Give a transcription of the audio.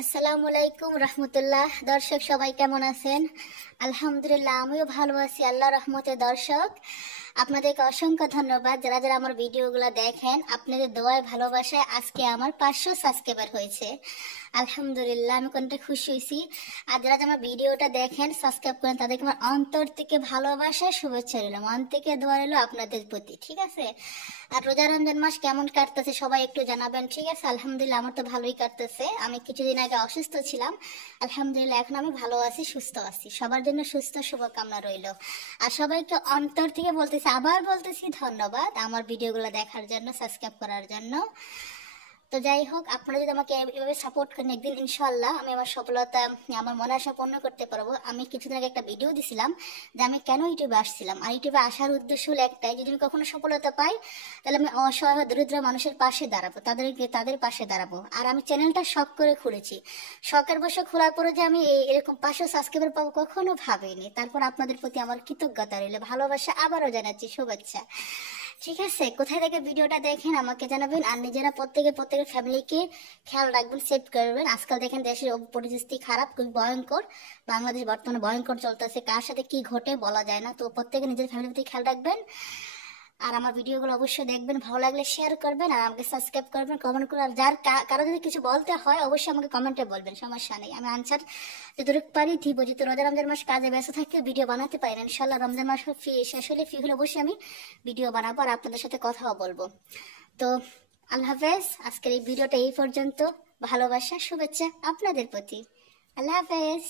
আসসালামু আলাইকুম রহমতুল্লাহ। দর্শক সবাই কেমন আছেন? আলহামদুলিল্লাহ, আমিও ভালো আছি আল্লাহ রহমতে। দর্শক, আপনাদেরকে অসংখ্য ধন্যবাদ যারা যারা আমার ভিডিওগুলো দেখেন। আপনাদের দোয়ায় ভালোবাসায় আজকে আমার 500 সাবস্ক্রাইবার হয়েছে। আলহামদুলিল্লাহ, আমি কোনটা খুশি হয়েছি। আর যারা যারা আমার ভিডিওটা দেখেন, সাবস্ক্রাইব করেন, তাদেরকে আমার অন্তর থেকে ভালোবাসা, শুভেচ্ছা রইল, মন থেকে দোয়া রইল আপনাদের প্রতি, ঠিক আছে? আর রোজা রমজান মাস কেমন কাটতেছে সবাই একটু জানাবেন, ঠিক আছে? আলহামদুলিল্লাহ, আমার তো ভালোই কাটতেছে। আমি কিছুদিন আগে অসুস্থ ছিলাম, আলহামদুলিল্লাহ এখন আমি ভালো আছি, সুস্থ আছি। সবার জন্য সুস্থ শুভকামনা রইল। আর সবাইকে অন্তর থেকে বলতেছি, আবার বলতেছি, ধন্যবাদ আমার ভিডিওগুলো দেখার জন্য, সাবস্ক্রাইব করার জন্য। তো যাই হোক, আপনারা যদি আমাকে এভাবে সাপোর্ট করেন, একদিন ইনশাল্লাহ আমি আমার সফলতা, আমার মনে আশা পূর্ণ করতে পারবো। আমি কিছুদিন আগে একটা ভিডিও দিছিলাম যে আমি কেন ইউটিউবে আসছিলাম। আর ইউটিউবে আসার উদ্দেশ্য হলো একটাই, যদি আমি কখনো সফলতা পাই তাহলে আমি অসহায় দরিদ্র মানুষের পাশে দাঁড়াবো, তাদের পাশে দাঁড়াবো। আর আমি চ্যানেলটা শখ করে খুলেছি। শখের বসে খোলার পরে যে আমি এরকম 500 সাবস্ক্রাইবার পাবো কখনো ভাবিনি। তারপর আপনাদের প্রতি আমার কৃতজ্ঞতা রইল, ভালোবাসা আবারও জানাচ্ছি, শুভেচ্ছা। ঠিক আছে, কোথায় থেকে ভিডিওটা দেখেন আমাকে জানাবেন। আর নিজেরা প্রত্যেকের ফ্যামিলিকে খেয়াল রাখবেন, সেভ করবেন। আজকাল দেখেন দেশের পরিস্থিতি খারাপ, খুব ভয়ঙ্কর। বাংলাদেশ বর্তমানে ভয়ঙ্কর চলতেছে, কার সাথে কি ঘটে বলা যায় না। তো প্রত্যেকে নিজের ফ্যামিলির প্রতি খেয়াল রাখবেন। আর আমার ভিডিওগুলো অবশ্যই দেখবেন, ভালো লাগলে শেয়ার করবেন, আর আমাকে সাবস্ক্রাইব করবেন, কমেন্ট করবেন। আর কারো যদি কিছু বলতে হয় অবশ্যই আমাকে কমেন্টে বলবেন, সমস্যা নেই। আমি আনসার যতটুকু পারি দিব। যেহেতু রমজান মাস কাজে ব্যস্ত থাকতে ভিডিও বানাতে পারি না, ইনশাল্লাহ রমজান মাস শেষ হলে ফ্রি হলে অবশ্যই আমি ভিডিও বানাবো আর আপনাদের সাথে কথাও বলবো। তো আল্লাহ হাফেজ। আজকের এই ভিডিওটা এই পর্যন্ত। ভালোবাসা, শুভেচ্ছা আপনাদের প্রতি। আল্লাহ হাফেজ।